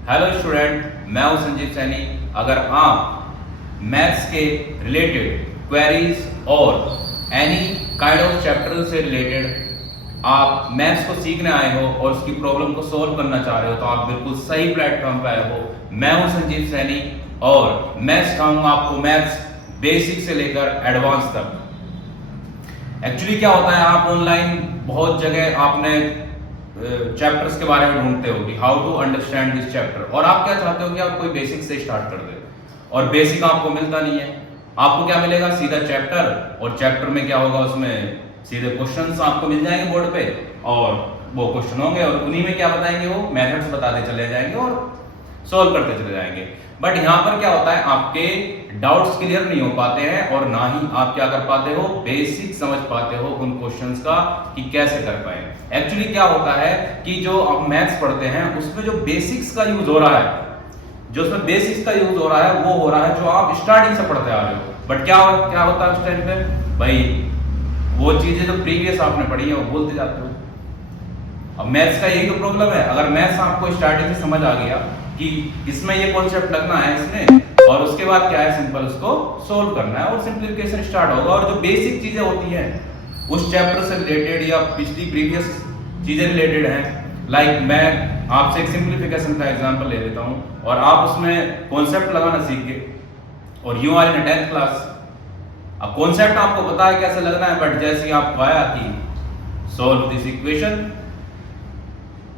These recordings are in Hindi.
हेलो स्टूडेंट, मैं हूं संजीव सैनी। अगर आप मैथ्स के रिलेटेड क्वेरीज और एनी काइंड ऑफ चैप्टर से रिलेटेड आप मैथ्स को सीखने आए हो और उसकी प्रॉब्लम को सॉल्व करना चाह रहे हो तो आप बिल्कुल सही प्लेटफॉर्म पे आए हो। मैं हूं संजीव सैनी और मैं सिखाऊंगा आपको मैथ्स बेसिक से लेकर एडवांस तक। एक्चुअली क्या होता है, आप ऑनलाइन बहुत जगह आपने चैप्टर्स के बारे में ढूंढते हो कि how to understand this chapter, और आप क्या चाहते हो कि आप कोई बेसिक से स्टार्ट कर दे, और बेसिक आपको मिलता नहीं है। आपको क्या मिलेगा? सीधा चैप्टर, और चैप्टर में क्या होगा, उसमें सीधे क्वेश्चंस आपको मिल जाएंगे बोर्ड पे, और वो क्वेश्चन होंगे और उन्हीं में क्या बताएंगे, वो मेथड्स बताते चले जाएंगे और सॉल्व करते चले जाएंगे। बट यहाँ पर क्या होता है, आपके डाउट्स क्लियर नहीं हो पाते हैं और ना ही आप क्या कर पाते हो, बेसिक समझ पाते हो उन क्वेश्चंस का कि कैसे कर पाए। एक्चुअली क्या होता है कि जो आप मैथ्स पढ़ते हैं उसमें जो बेसिक्स का यूज हो रहा है, जो उसमें बेसिक्स का यूज हो रहा है वो हो रहा है जो आप स्टार्टिंग से पढ़ते आ रहे हो। बट क्या होता है उस टाइम पे, भाई वो चीजें जो प्रीवियस आपने पढ़ी है वो भूलते जाते हो। अब मैथ्स का यही तो प्रॉब्लम है। अगर मैथ्स आपको स्टार्टिंग से समझ आ गया कि इसमें ये कॉन्सेप्ट लगना है इसमें, और उसके बाद क्या है, सिंपल उसको सोल्व करना है और सिंप्लीफिकेशन स्टार्ट होगा। और जो बेसिक चीजें होती हैं उस चैप्टर से रिलेटेड या पिछली प्रीवियस चीजें रिलेटेड हैं, लाइक मैं आपसे एक सिंप्लीफिकेशन का एग्जांपल ले लेता हूं और आप उसमें कॉन्सेप्ट लगाना सीख गए और you are in 10th class. अब कॉन्सेप्ट आपको पता है कैसे लगना है, बट जैसे ही आपको आया कि सोल्व दिस इक्वेशन,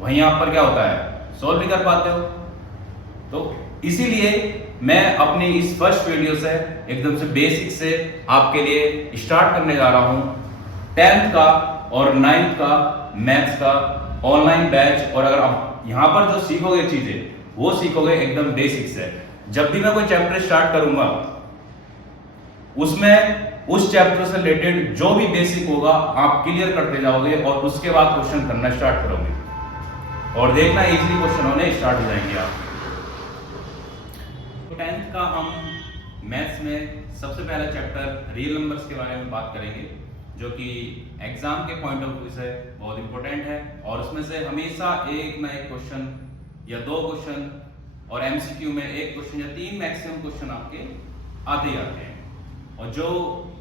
वहीं आप पर क्या होता है, सोल्व नहीं कर पाते हो। तो इसीलिए मैं अपनी इस फर्स्ट वीडियो से एकदम से बेसिक से आपके लिए स्टार्ट करने जा रहा हूं 10th का और 9th का मैथ्स का ऑनलाइन बैच। और अगर आप यहां पर जो सीखोगे चीजें वो सीखोगे एकदम बेसिक से। जब भी मैं कोई चैप्टर स्टार्ट करूंगा उसमें उस चैप्टर से रिलेटेड जो भी बेसिक होगा आप क्लियर करते जाओगे और उसके बाद क्वेश्चन करना स्टार्ट करोगे और देखना इजीली क्वेश्चन होने स्टार्ट हो जाएंगे आप। तो 10th का हम मैथ्स में सबसे पहला चैप्टर रियल नंबर्स के बारे में बात करेंगे, जो कि एग्जाम के पॉइंट ऑफ व्यू से बहुत इंपॉर्टेंट है और उसमें से हमेशा एक ना एक क्वेश्चन या दो क्वेश्चन और एमसीक्यू में एक क्वेश्चन या 3 मैक्सिमम क्वेश्चन आपके आते ही आते हैं। और जो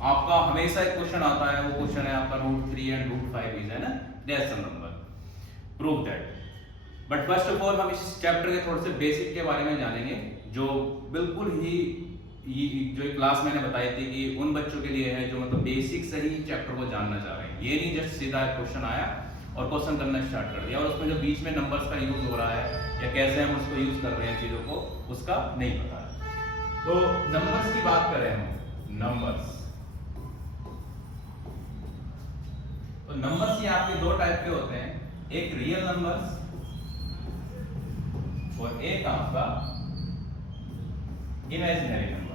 आपका हमेशा एक क्वेश्चन आता है वो क्वेश्चन है आपका √3 and √5 is an rational number, prove that. But first of all हम इस चैप्टर के थोड़े से बेसिक के बारे में जानेंगे, जो बिल्कुल ही जो क्लास मैंने बताई थी कि उन बच्चों के लिए है जो मतलब बेसिक से ही चैप्टर को जानना चाह रहे हैं। ये नहीं जस्ट सीधा क्वेश्चन आया और क्वेश्चन करना स्टार्ट कर दिया और उसमें जो बीच में नंबर्स का यूज हो रहा है या कैसे हम उसको यूज कर रहे हैं चीजों को, उसका नहीं पता है। तो नंबर्स की बात करें हम, नंबर्स, तो नंबर्स ये आपके दो टाइप के होते हैं, एक रियल नंबर्स और एक आपका इमेजिनरी नंबर।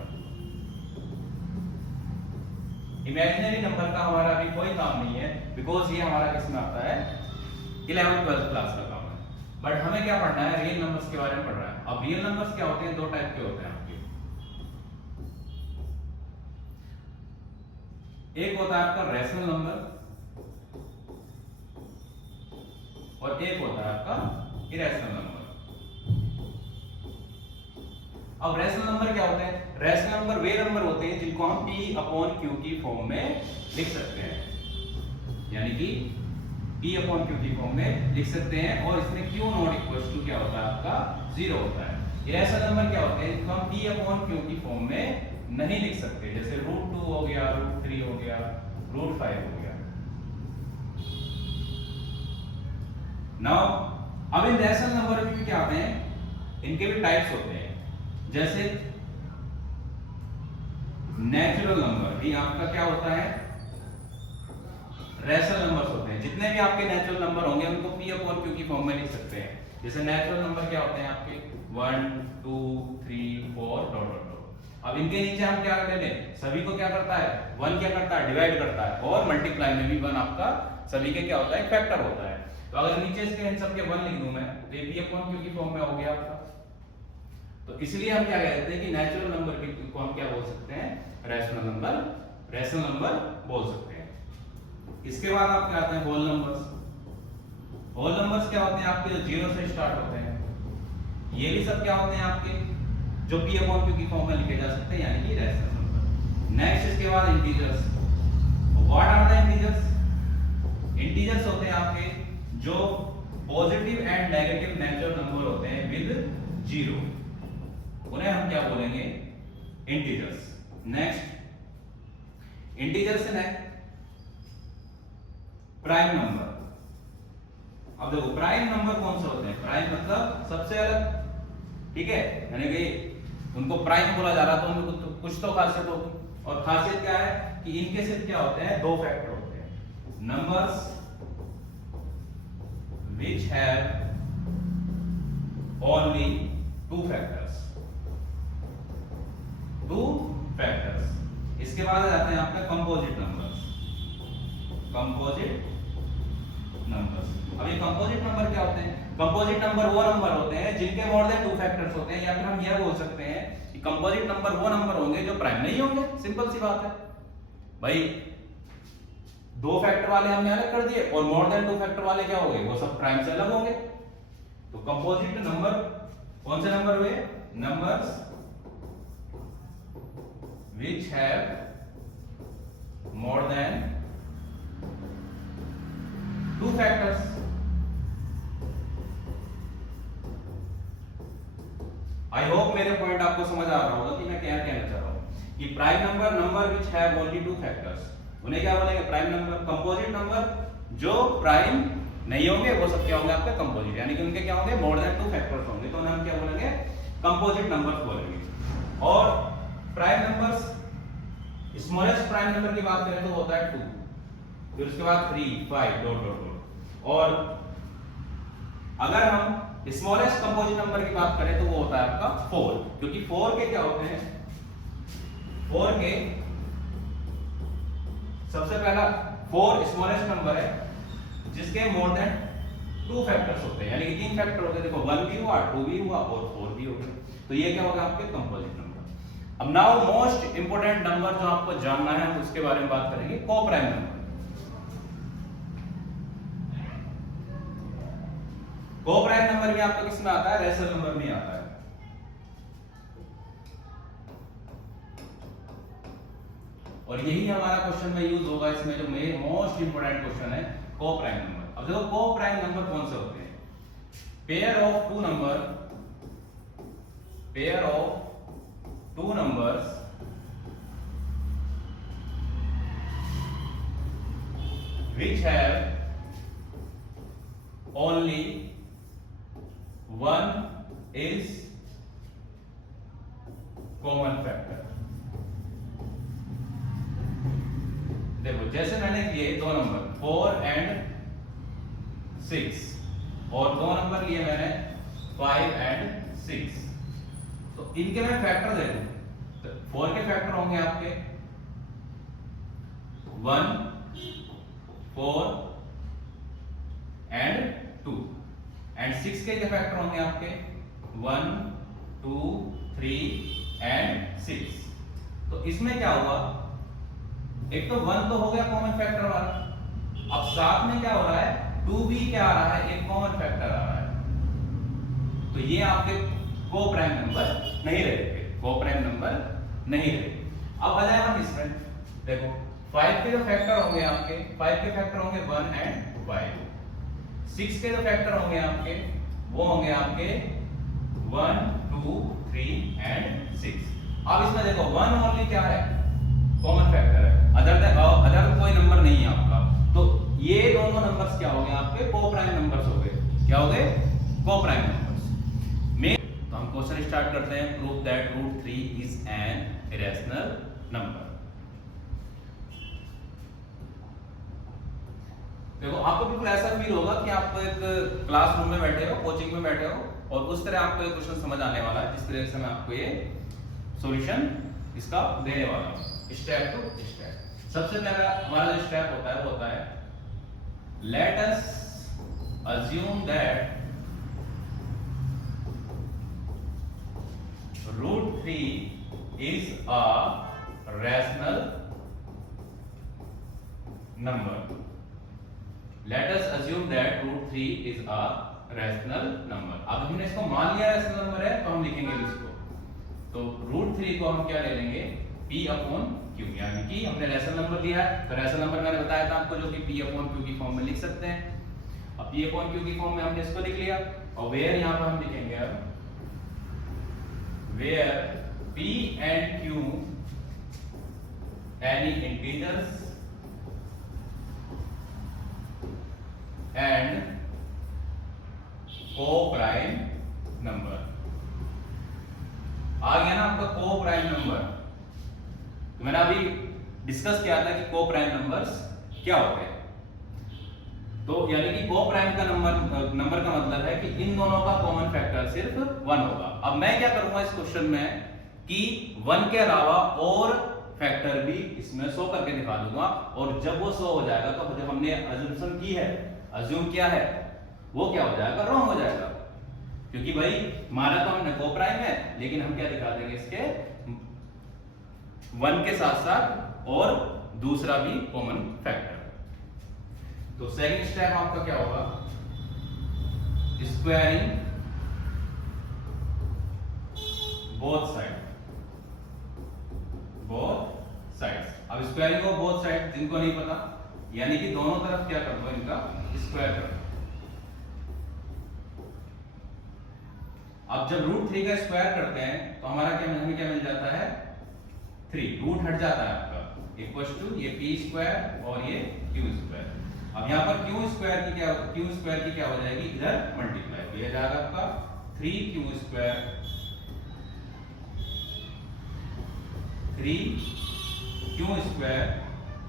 इमेजिनरी नंबर का हमारा अभी कोई काम नहीं है बिकॉज ये हमारा किसमें आता है, 11th 12th क्लास का काम है। बट हमें क्या पढ़ना है, रियल नंबर्स के बारे में पढ़ना है। अब रियल नंबर्स क्या होते हैं, दो टाइप के होते हैं आपके। एक होता है आपका रैशनल नंबर और एक होता है आपका इरेशनल नंबर। अब रैशनल नंबर क्या होते हैं? रैशनल नंबर वे नंबर होते हैं जिनको हम P/Q की फॉर्म में लिख सकते हैं, यानी कि P/Q की फॉर्म में लिख सकते हैं और इसमें Q नॉट इक्वल टू क्या होता है आपका 0 होता है। इरेशनल नंबर क्या होते हैं जिनको हम P/Q की फॉर्म में नहीं लिख सकते, जैसे √2 हो गया, √3 हो गया, √5 हो गया। नाउ अब इन रैशनल नंबर में भी क्या आते हैं, इनके भी टाइप्स होते हैं। जैसे नेचुरल नंबर भी आपका क्या होता है, रैशनल नंबर्स होते हैं। जितने भी आपके नेचुरल नंबर होंगे उनको P/Q की फॉर्म में लिख सकते हैं। जैसे नेचुरल नंबर क्या होते हैं आपके 1 2 3 4 डॉट डॉट डॉट। अब इनके नीचे हम क्या कर लें, सभी को क्या करता है, 1 क्या करता है, डिवाइड करता है, और मल्टीप्लाई में भी 1 आपका सभी के क्या होता है, फैक्टर होता है। तो अगर नीचे इसके इन सब के 1 लिख दूं मैं तो ये P/Q की फॉर्म में हो गया आपका। तो इसलिए हम क्या कहते हैं कि नेचुरल नंबर को हम क्या बोल सकते हैं, रैशनल नंबर बोल सकते हैं। इसके बाद आपके आते हैं होल नंबर्स। होल नंबर्स क्या होते हैं आपके, 0 से स्टार्ट होते हैं। ये भी सब क्या होते हैं आपके जो p अपॉन q की फॉर्म में लिखे जा सकते हैं, यानी कि रैशनल नंबर। नेक्स्ट इसके बाद integers. What are the integers? Integers होते हैं आपके जो positive and negative natural number होते हैं विद जीरो, उन्हें हम क्या बोलेंगे? इंटीजर्स। नेक्स्ट इंटीजर्स है प्राइम नंबर। अब देखो प्राइम नंबर कौन से होते हैं? प्राइम मतलब सबसे अलग, ठीक है, यानी कि उनको प्राइम बोला जा रहा तो उनको तो कुछ तो खासियत होगी, और खासियत क्या है कि इनके सिर्फ क्या होते हैं? दो फैक्टर होते हैं। Numbers which have only two factors, two factors। इसके बाद आ जाते हैं आपका कंपोजिट नंबर्स। कंपोजिट नंबर्स, अब ये कंपोजिट नंबर क्या होते हैं? कंपोजिट नंबर वो नंबर होते हैं जिनके मोर देन टू फैक्टर्स होते हैं, या फिर हम यह बोल सकते हैं कि कंपोजिट नंबर वो नंबर होंगे जो प्राइम नहीं होंगे। सिंपल सी बात है भाई, दो फैक्टर वाले हमने अलग कर दिए और मोर देन टू फैक्टर वाले क्या हो गए? वो सब प्राइम से अलग होंगे। तो कंपोजिट नंबर कौन से नंबर हुए? Numbers which have more than two factors। I hope मेरे पॉइंट आपको समझ आ रहा होगा कि मैं क्या कहना चाह रहा हूं कि prime number, number which have only two factors, उन्हें क्या बोलेंगे? Prime number. कंपोजिट नंबर जो प्राइम नहीं होंगे वो सब क्या होंगे? आपके कंपोजिट, यानी कि उनके क्या होंगे? मोर देन टू फैक्टर्स होंगे, तो उन्हें हम क्या बोलेंगे? कंपोजिट नंबर्स बोलेंगे। और prime numbers, smallest prime number की बात करें तो होता है 2, फिर उसके बाद 3, 5 डॉट डॉट डॉट। और अगर हम स्मॉलेस्ट कंपोजिट नंबर की बात करें तो वो होता है आपका 4, क्योंकि 4 के क्या होते हैं? 4 के सबसे पहला 4 स्मॉलेस्ट नंबर है जिसके मोर देन टू फैक्टर्स होते हैं, यानी कि तीन फैक्टर होते हैं। देखो 1 भी हुआ, 2 भी हुआ और 4 भी हो गया, तो ये क्या होगा? आपके कंपोजिट नंबर। अब नाउ मोस्ट इंपोर्टेंट नंबर जो आपको जानना है हम उसके बारे में बात करेंगे, कोप्राइम नंबर। कोप्राइम नंबर भी आपको किस में आता है? रैशनल नंबर में आता है। और यही हमारा क्वेश्चन में यूज होगा, इसमें जो मोस्ट इंपोर्टेंट क्वेश्चन है कोप्राइम नंबर। अब देखो कोप्राइम नंबर कौन से होते हैं? Pair of two number, pair of two numbers which have only one is common factor। देखो जैसे मैंने किए दो नंबर 4 एंड 6 और दो नंबर लिए मैंने 5 एंड 6, तो इनके मैं फैक्टर दे दूं तो 4 के फैक्टर होंगे आपके 1, 4 एंड 2, एंड 6 के फैक्टर होंगे आपके 1, 2, 3 एंड 6। तो इसमें क्या होगा? एक तो 1 तो हो गया कॉमन फैक्टर वाला, अब साथ में क्या हो रहा है? 2 भी क्या आ रहा है? एक कॉमन फैक्टर आ रहा है। तो ये आपके कोप्राइम नंबर नहीं रहेंगे, कोप्राइम नंबर नहीं रहेंगे। अब आ जाए हम इसमें, देखो 5 के जो फैक्टर होंगे आपके, 5 के फैक्टर होंगे 1 एंड 5, 6 के जो फैक्टर होंगे आपके वो होंगे आपके 1, 2, 3 एंड 6। अब इसमें देखो 1 ओनली क्या है? कॉमन फैक्टर है, अदर कोई नंबर नहीं है आपका, तो ये दोनों नंबर्स क्या हो गए? आपके कोप्राइम नंबर्स हो गए। क्या हो गए? Coprime numbers. तो हम क्वेश्चन स्टार्ट करते हैं। Prove that √3 is an irrational number. देखो आपको बिल्कुल ऐसा फील होगा कि आप एक क्लासरूम में बैठे हो, कोचिंग में बैठे हो, और उस तरह आपको ये क्वेश्चन समझ आने वाला है जिस तरह से मैं आपको ये सॉल्यूशन इसका देने वाला हूं, स्टेप टू स्टेप। सबसे पहला हमारा जो स्टेप होता है वो होता है let us assume that √3 is a rational number। Let us assume that √3 is a rational number. अब हमने इसको मान लिया रैशनल नंबर है तो हम लिखेंगे इसको, तो √3 को हम क्या ले लेंगे P/Q, यानी कि हमने रैशनल नंबर दिया है तो रैशनल नंबर मैंने बताया था आपको जो कि P/Q की फॉर्म में लिख सकते हैं। अब P/Q की फॉर्म में हमने इसको लिख लिया और वेयर यहां पर हम लिखेंगे अब where P and Q any integers and co-prime number। आ गया ना आपका को-प्राइम नंबर। तो मैंने अभी डिस्कस किया था कि को-प्राइम नंबर्स क्या होते हैं। तो यानी कि को-प्राइम का नंबर का मतलब है कि इन दोनों का कॉमन फैक्टर सिर्फ 1 होगा। अब मैं क्या करूंगा इस क्वेश्चन में कि 1 के अलावा और फैक्टर भी इसमें शो करके दिखा दूंगा, और जब वो शो हो जाएगा तो जो हमने अज्यूम की है, अज्यूम किया है, वो क्या हो जाएगा, रॉन्ग हो जाएगा। क्योंकि भाई माना तो हमने को-प्राइम है, लेकिन हम क्या दिखा देंगे इसके 1 के साथ साथ और दूसरा भी कॉमन फैक्टर। तो सेकंड स्टेप आपका क्या होगा, स्क्वायरिंग बोथ साइड्स। अब स्क्वायरिंग ऑफ बोथ साइड जिनको नहीं पता, यानी कि दोनों तरफ क्या कर दो, इनका स्क्वायर कर दो। अब जब √3 का स्क्वायर करते हैं तो हमारा हमें क्या मिल जाता है, 3, रूट हट जाता है आपका, इक्वल्स टू ये p² और ये q²। अब यहाँ पर q² की क्या हो जाएगी, इधर मल्टीप्लाई, तो ये जाएगा आपका 3q²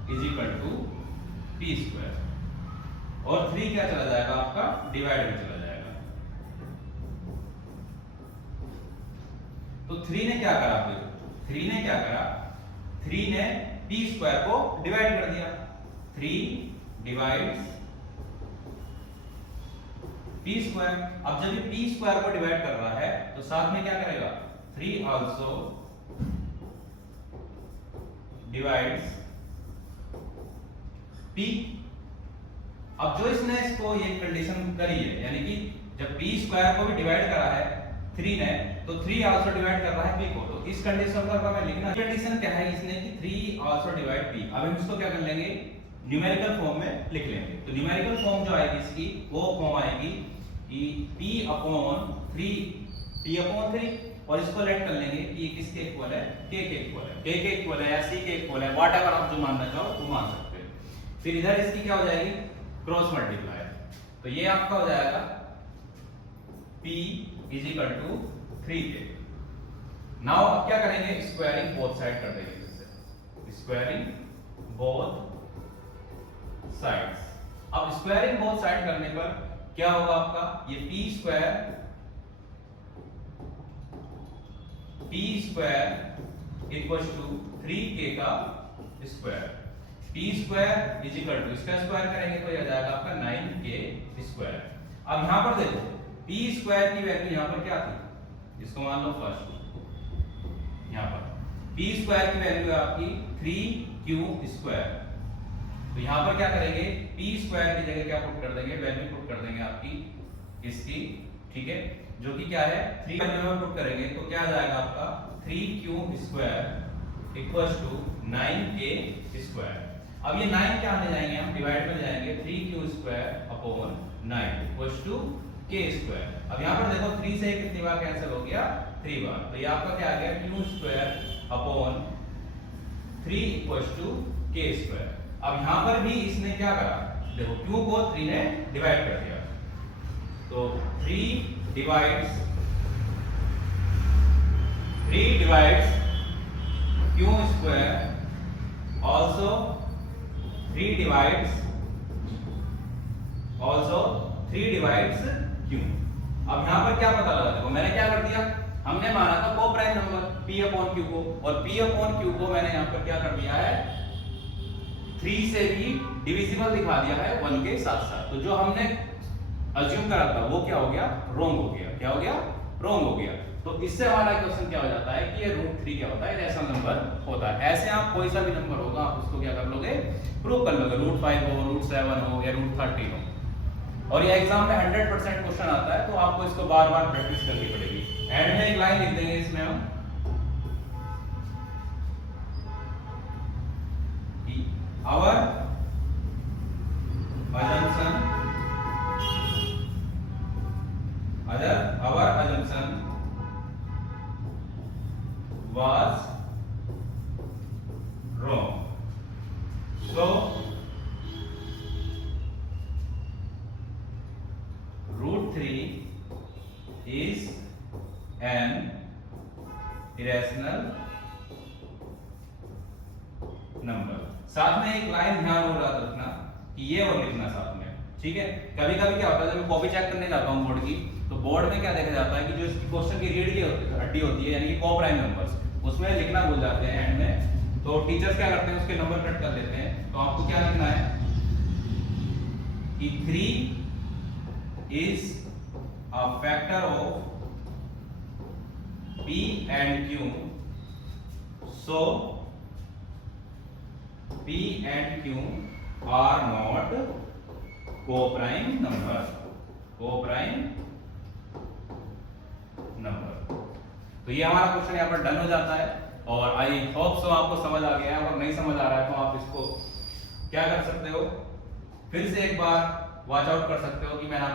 is equal to p², और 3 क्या चला जाएगा आपका, डिवाइड में चला जाएगा। तो 3 ने क्या करा, 3 ने क्या करा, 3 ने p² को डिवाइड कर दिया, 3 डिवाइड्स p²। अब जब ये p² को डिवाइड कर रहा है तो साथ में क्या करेगा, 3 आल्सो डिवाइड्स p। अब जो इसने इसको ये कंडीशन करी है, यानी कि जब p² को भी डिवाइड करा है 3 ने, तो 3 आल्सो डिवाइड कर रहा है p को, तो इस कंडीशन का मैं लिखना, कंडीशन क्या है इसने कि 3 आल्सो डिवाइड p। अब हम इसको क्या कर लेंगे, न्यूमेरिकल फॉर्म में लिख लेंगे। तो न्यूमेरिकल फॉर्म जो आएगी इसकी, वो फॉर्म आएगी कि p/3 और इसको लेट कर लेंगे कि ये किसके इक्वल है, k के इक्वल है, k के इक्वल है या c के इक्वल है, व्हाटएवर आप जो मानना चाहो वो मान सकते हैं। फिर इधर इसकी क्या हो जाएगी, क्रॉस मल्टीप्लाई, तो ये आपका हो जाएगा p is equal to 3k। Now अब क्या करेंगे, स्क्वायरिंग बोथ साइड कर देंगे, इससे स्क्वायरिंग बोथ साइड्स। अब स्क्वायरिंग बोथ साइड करने पर क्या होगा आपका, ये p² इक्वल्स टू 3k का square, p² is equal to, इसका स्क्वायर करेंगे तो ये आ जाएगा आपका 9k²। अब यहां पर देखो p² की वैल्यू यहां पर क्या थी, इसको मान लो फर्स्ट, यहां पर p² की वैल्यू है आपकी 3q²। तो यहां पर क्या करेंगे, p² की जगह क्या पुट कर देंगे, वैल्यू पुट कर देंगे आपकी इसकी, ठीक है, जो कि क्या है 3 वैल्यू में पुट करेंगे तो क्या आ जाएगा आपका 3q² इक्वल्स टू 9k²। अब ये 9 क्या आने जाएंगे, हम डिवाइड में जाएंगे, 3q² 9 इक्वल्स टू k²। अब यहां पर देखो 3 से कितनी बार कैंसिल हो गया, 3 बार, तो ये आपका क्या आ गया, q² 3 इक्वल्स टू k²। अब यहां पर भी इसने क्या करा, देखो q को 3 ने डिवाइड कर दिया, तो 3 divides q² also 3 divides q। अब यहां पर क्या पता लगा, देखो मैंने क्या कर दिया, हमने माना था को-प्राइम नंबर p/q को, और p/q को मैंने यहां पर क्या कर दिया है, 3 से भी डिविजिबल दिखा दिया है 1 के साथ साथ। तो जो हमने अज्यूम करा था वो क्या हो गया, रॉन्ग हो गया, क्या हो गया, रॉन्ग हो गया। तो इससे हमारा क्वेश्चन क्या हो जाता है कि ये √3 क्या होता है, रैशनल नंबर होता है। ऐसे आप कोई सा भी नंबर होगा आप उसको क्या कर लोगे, प्रूव कर लोगे, √5 हो, √7 हो या √13 हो। और ये एग्जाम में 100% क्वेश्चन आता है, तो आपको इसको बार बार प्रैक्टिस करनी पड़ेगी। एंड में एक लाइन लिख देंगे इसमें हम our assumption was wrong. So √3 is an irrational number। साथ में एक लाइन ध्यान और याद रखना कि ये और लिखना साथ में, ठीक है। कभी कभी क्या होता है, जब मैं कॉपी चेक करने जाता हूँ बोर्ड की, तो बोर्ड में क्या देखा जाता है कि जो इसकी क्वेश्चन की रीढ़ की हड्डी होती है, यानी कि कोप्राइम नंबर्स, उसमें लिखना भूल जाते हैं एंड में, तो टीचर्स क्या करते हैं, उसके नंबर कट कर देते हैं। तो आपको क्या लिखना है कि 3 is a factor of P and Q, so P and Q are not co-prime number, co-prime number। तो ये हमारा क्वेश्चन यहाँ पर डन हो जाता है, और आई होप सो आपको समझ आ गया है। अगर नहीं समझ आ रहा है तो आप इसको क्या कर सकते हो, फिर से एक बार वॉच आउट कर सकते हो कि मैंने आपको